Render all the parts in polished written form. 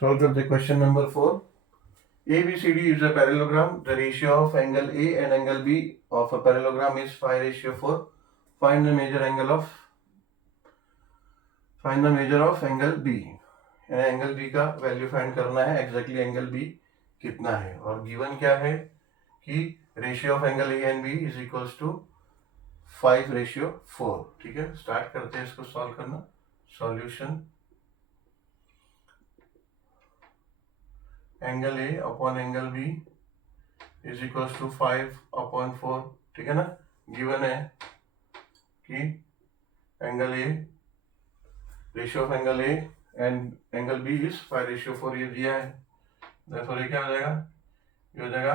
Solve the question number 4. ABCD is a parallelogram. The ratio of angle A and angle B of a parallelogram is 5:4. Find the measure of angle B. Angle B का value find करना है. Exactly angle B कितना है और given क्या है कि ratio of angle A and B is equals to 5:4. ठीक है, स्टार्ट करते हैं इसको सॉल्व करना. Solution angle A upon angle B is equals to 5/4. ठीक है ना. गिवन है कि angle A, ratio of angle A and angle B is 5:4. ये दिया है. Therefore ये क्या हो जाएगा, ये हो जाएगा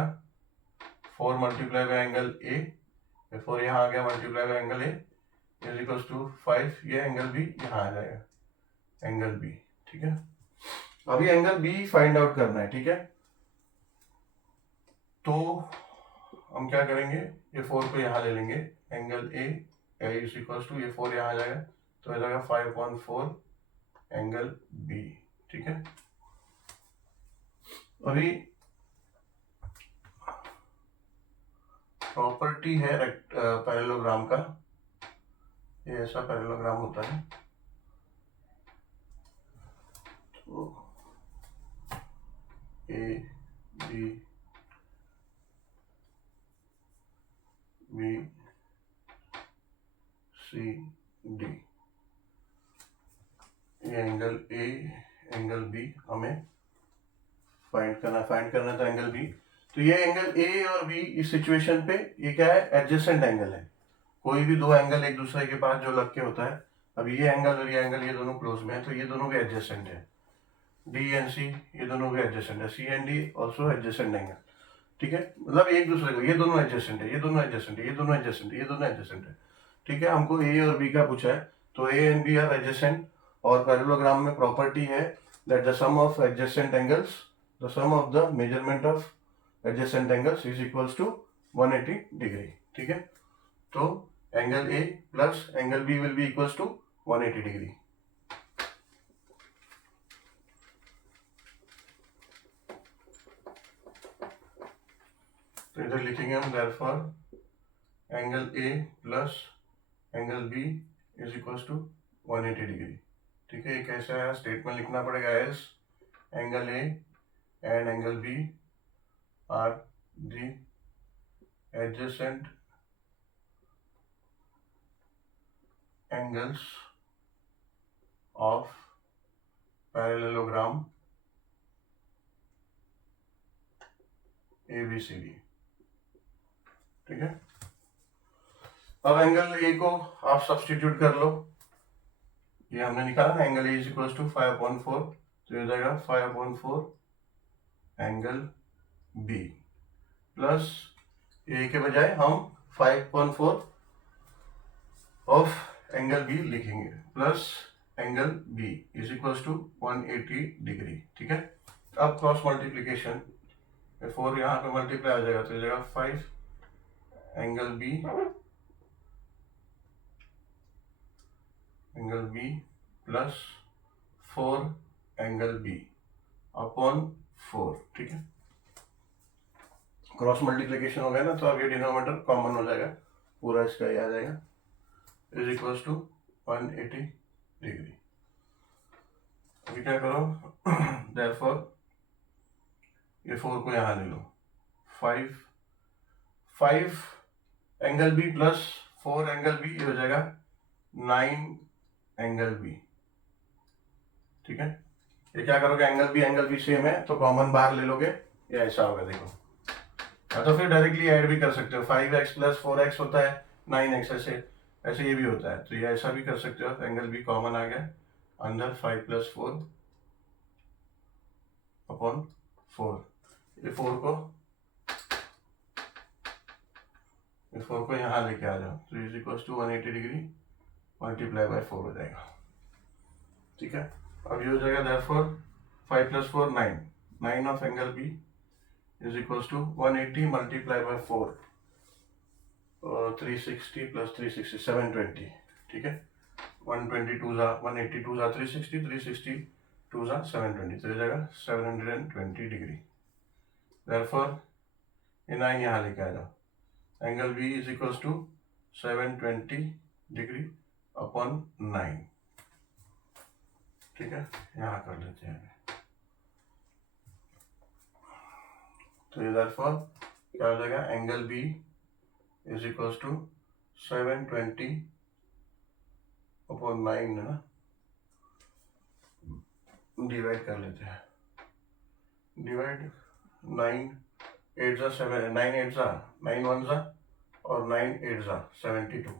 4 multiply by angle A. Therefore यहाँ आ गया multiply by angle A is equals to 5. ये एंगल बी यहाँ आ जाएगा, एंगल बी. ठीक है, अभी एंगल बी फाइंड आउट करना है. ठीक है, तो हम क्या करेंगे, ये 4 को यहाँ ले लेंगे. Angle A is equals to, ये 4 यहाँ आ जाएगा तो आ जाएगा 5/4 एंगल बी. ठीक है, अभी प्रॉपर्टी है पैरेललोग्राम का. ये ऐसा पैरेललोग्राम होता है. तो A B B C D, ये एंगल ए एंगल बी हमें फाइंड करना था एंगल बी. तो ये एंगल ए और बी इस सिचुएशन पे ये क्या है, एडजेसेंट एंगल है. कोई भी दो एंगल एक दूसरे के पास जो लग के होता है, अब ये एंगल और ये एंगल ये दोनों क्लोज में है तो ये दोनों भी एडजेसेंट है. डी एंड सी ये दोनों भी एडजेसेंट है. C and D also adjacent angle. ठीक है, मतलब एक दूसरे को, ये दोनों एडजेसेंट है, ये दोनों एडजेसेंट है, ये दोनों एडजेसेंट है, ये दोनों एडजेसेंट है. ठीक है, हमको ए और बी का पूछा है तो A and B are adjacent. और पैरेललोग्राम में प्रॉपर्टी है that the sum of adjacent angles, the sum of the measurement of adjacent angles is equals to 180 degree. ठीक है, तो angle A plus angle B will be equals to 180 degree. तो इधर लिखेंगे हम therefore angle A plus angle B is equals to 180 degree. ठीक है, ये कैसा है, स्टेटमेंट लिखना पड़ेगा as angle A and angle B are the adjacent angles of parallelogram ABCD. ठीक है, अब एंगल ए को आप सब्स्टिट्यूट कर लो. ये हमने निकाला ना, angle A is equal to 5/4 तो ये हो जाएगा 5/4 एंगल बी प्लस ए के बजाय हम 5/4 ऑफ एंगल बी लिखेंगे plus angle B is equals to 180 degree. ठीक है, अब क्रॉस मल्टीप्लीकेशन, 4 यहाँ पे मल्टीप्लाई आ जाएगा तो ये जाएगा 5 angle B plus 4 angle B upon 4. ठीक है, क्रॉस मल्टीप्लीकेशन हो गया ना, तो अब ये डिनोमिनेटर कॉमन हो जाएगा, पूरा इसका ये आ जाएगा इज इक्वल्स टू 180 डिग्री. अभी क्या करो, देयरफॉर ये 4 को यहाँ ले लो. 5 angle B plus 4 angle B, ये हो जाएगा 9 एंगल बी. ठीक है, ये क्या करोगे, एंगल बी सेम है तो कॉमन बाहर ले लोगे, ये ऐसा होगा. देखो, या तो फिर डायरेक्टली ऐड भी कर सकते हो. 5x प्लस 4x होता है 9x, ऐसे ये भी होता है, तो ये ऐसा भी कर सकते हो. एंगल बी कॉमन आ गया अंदर 5 + 4 अपॉन 4. ये 4 को यहाँ लेके आ जाओ तो is equals to 180 degree multiply by 4 हो जाएगा. ठीक है, अब ये हो जाएगा therefore 5 + 4 9 of angle B is equals to 180 multiply by 4 360 + 360 720. ठीक है, 182 ज़ा 360 360 2 सा 720, तो ये जाएगा 720 डिग्री। देयरफॉर ये 9 यहाँ लेके आ जाओ। Angle B is equal to 720 degree upon 9। ठीक है, यहाँ कर लेते हैं। तो ये देयरफॉर क्या हो जाएगा, angle B is equal to 720 upon 9 है ना, डिवाइड कर लेते हैं। डिवाइड 9 8 जा 7, 9 8 जा 9 1 जा और 9 8 जा 72,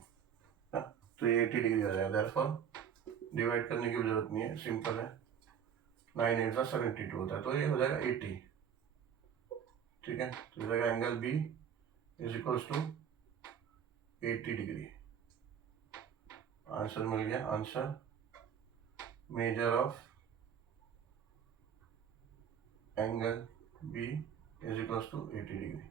तो ये 80 डिग्री आ जाएगा। देयरफॉर डिवाइड करने की जरूरत नहीं है, सिंपल है। 9 8 जा 72 होता है, तो ये हो जाएगा 80। ठीक है, तो हो जाएगा angle B is equal to 80 degree. Answer मिल गया। Answer measure of angle B is equal to 80 degree.